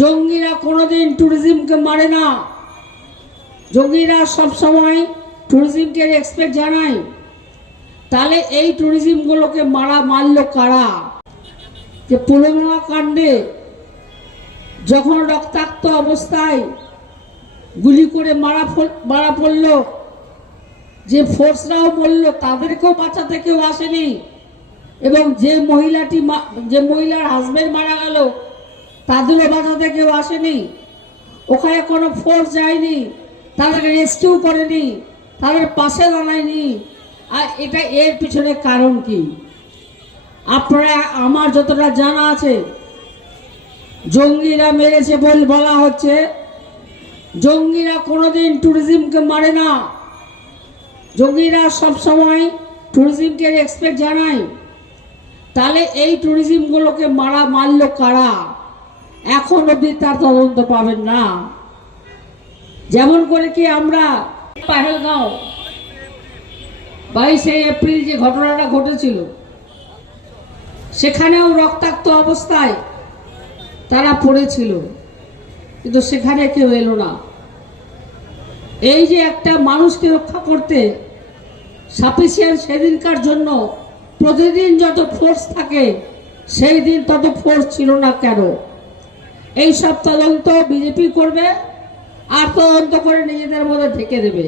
জঙ্গিরা কোনোদিন ট্যুরিজমকে মারে না। জঙ্গিরা সবসময় ট্যুরিজমকে এক্সপেক্ট জানায়। তাহলে এই ট্যুরিজমগুলোকে মারা মারল কারা? যে পুলওয়ামা কাণ্ডে যখন রক্তাক্ত অবস্থায় গুলি করে মারা মারা পড়ল, যে ফোর্সরাও মরল, তাদেরকেও বাঁচাতে কেউ আসেনি। এবং যে মহিলাটি যে মহিলার হাজবেন্ড মারা গেল তাদেরও বাঁচাতে কেউ আসেনি। ওখানে কোনো ফোর্স যায়নি। তাদেরকে রেস্কিউ করেনি। তাদের পাশে দাঁড়ায়নি। আর এটা এর পিছনে কারণ কি? আপনারা, আমার যতটা জানা আছে, জঙ্গিরা মেরেছে বল বলা হচ্ছে। জঙ্গিরা কোনোদিন ট্যুরিজমকে মারে না। জঙ্গিরা সবসময় ট্যুরিজমকে এক্সপেক্ট জানায়। তাহলে এই ট্যুরিজমগুলোকে মারা, মারল কারা? এখন অবধি তার তদন্ত পাবেন না। যেমন করে কি আমরা পাহেলগাঁও বাইশে এপ্রিল যে ঘটনাটা ঘটেছিল, সেখানেও রক্তাক্ত অবস্থায় তারা পড়েছিল, কিন্তু সেখানে কেউ এলো না। এই যে একটা মানুষকে রক্ষা করতে সাফিসিয়েন্ট সেদিনকার জন্য প্রতিদিন যত ফোর্স থাকে, সেই দিন তত ফোর্স ছিল না কেন? এই সব তদন্ত বিজেপি করবে আর তদন্ত করে নিজেদের মধ্যে ঢেকে দেবে।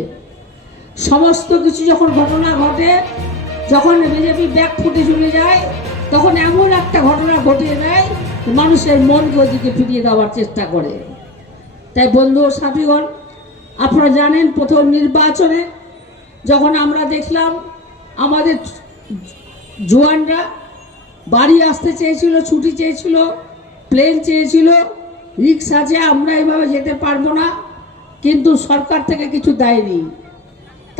সমস্ত কিছু যখন ঘটনা ঘটে, যখন বিজেপি ব্যাগ ফুটে চলে যায়, তখন এমন একটা ঘটনা ঘটিয়ে দেয়, মানুষের মনকে ওদিকে ফিরিয়ে দেওয়ার চেষ্টা করে। তাই বন্ধু ও সাথীগণ, আপনারা জানেন প্রথম নির্বাচনে যখন আমরা দেখলাম আমাদের জোয়ানরা বাড়ি আসতে চেয়েছিল, ছুটি চেয়েছিল, প্লেন চেয়েছিল রিক্সা আছে আমরা এইভাবে যেতে পারব না, কিন্তু সরকার থেকে কিছু দেয়নি।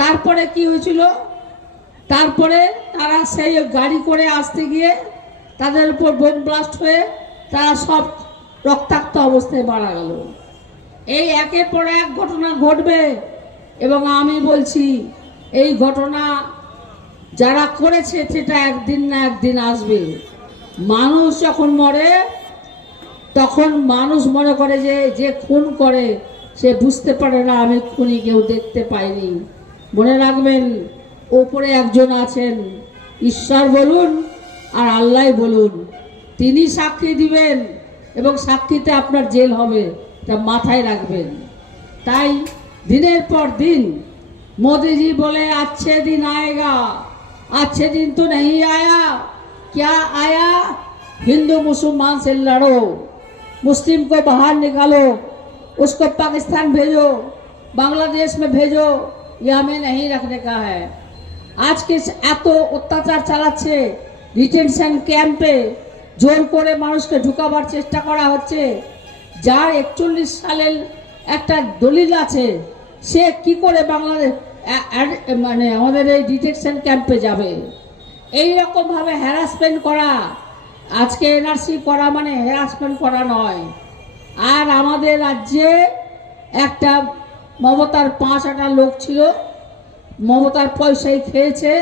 তারপরে কি হয়েছিল? তারপরে তারা সেই গাড়ি করে আসতে গিয়ে তাদের উপর বোম ব্লাস্ট হয়ে তারা সব রক্তাক্ত অবস্থায় মারা গেল। এই একের পর এক ঘটনা ঘটবে এবং আমি বলছি, এই ঘটনা যারা করেছে সেটা একদিন না একদিন আসবে। মানুষ যখন মরে তখন মানুষ মনে করে যে যে খুন করে সে বুঝতে পারে না আমি খুনি কেউ দেখতে পাইনি মনে রাখবেন ওপরে একজন আছেন ঈশ্বর বলুন আর আল্লাহ বলুন তিনি সাক্ষী দিবেন এবং সাক্ষীতে আপনার জেল হবে তা মাথায় রাখবেন তাই দিনের পর দিন मोदी जी बोले अच्छे दिन आएगा अच्छे दिन तो नहीं आया क्या आया हिंदू मुसलमान से लड़ो मुस्लिम को बाहर निकालो उसको पाकिस्तान भेजो बांग्लादेश में भेजो ये हमें नहीं रखने का है আজকে এত অত্যাচার চালাচ্ছে ডিটেনশন ক্যাম্পে জোর করে মানুষকে ঢুকাবার চেষ্টা করা হচ্ছে যার একচল্লিশ সালের একটা দলিল আছে সে কি করে বাংলাদেশ আ- আ- মানে আমাদের এই ডিটেকশন ক্যাম্পে যাবে এই রকম ভাবে হ্যারাসমেন্ট করা আজকে এনআরসি করা মানে হ্যারাসমেন্ট করা নয়। আর আমাদের রাজ্যে একটা মমতার পাঁচ আটা লোক ছিল, মমতার পয়সাই খেয়েছে,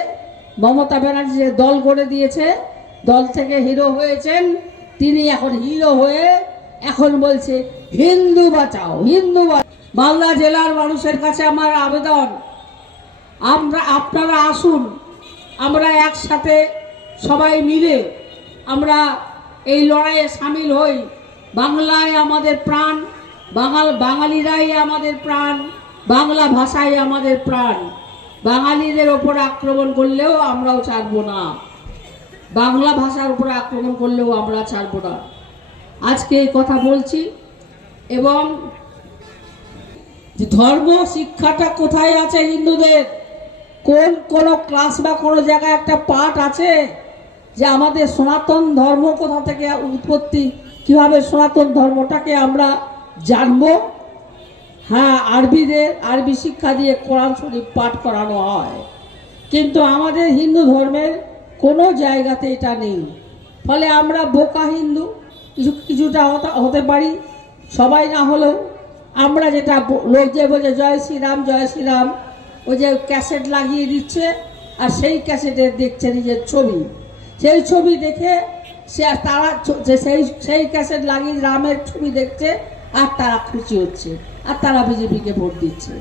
মমতা ব্যানার্জি যে দল গড়ে দিয়েছে, দল থেকে হিরো হয়েছেন, তিনি এখন হিরো হয়ে এখন বলছে, হিন্দু বাঁচাও, হিন্দু মালদা জেলার মানুষের কাছে আমার আবেদন, আমরা, আপনারা আসুন, আমরা একসাথে সবাই মিলে আমরা এই লড়াইয়ে সামিল হই। বাংলায় আমাদের প্রাণ, বাঙাল, বাঙালিরাই আমাদের প্রাণ, বাংলা ভাষাই আমাদের প্রাণ। বাঙালিদের ওপর আক্রমণ করলেও আমরাও ছাড়বো না। বাংলা ভাষার উপরে আক্রমণ করলেও আমরা ছাড়বো না। আজকে এই কথা বলছি এবং ধর্ম শিক্ষাটা কোথায় আছে হিন্দুদের? কোন কোন ক্লাস বা কোনো জায়গায় একটা পাঠ আছে? যে আমাদের সনাতন ধর্ম কোথা থেকে উৎপত্তি? কীভাবে সনাতন ধর্মটাকে আমরা জানব? হ্যাঁ আরবিদের আরবি শিক্ষা দিয়ে কোরআন শরীফ পাঠ করানো হয়। কিন্তু আমাদের হিন্দু ধর্মের কোনো জায়গাতে এটা নেই। ফলে আমরা বোকা হিন্দু, কিছু, কিছুটা হতে- পারি, সবাই না হলেও। আমরা যেটা লোক যে বলছে, জয় শ্রীরাম জয় শ্রীরাম ওই যে ক্যাসেট লাগিয়ে দিচ্ছে, আর সেই ক্যাসেটে দেখছে নিজের ছবি। সেই ছবি দেখে সে তারা সেই সেই ক্যাসেট লাগিয়ে রামের ছবি দেখছে, আর তারা খুশি হচ্ছে, আর তারা বিজেপিকে ভোট দিচ্ছে।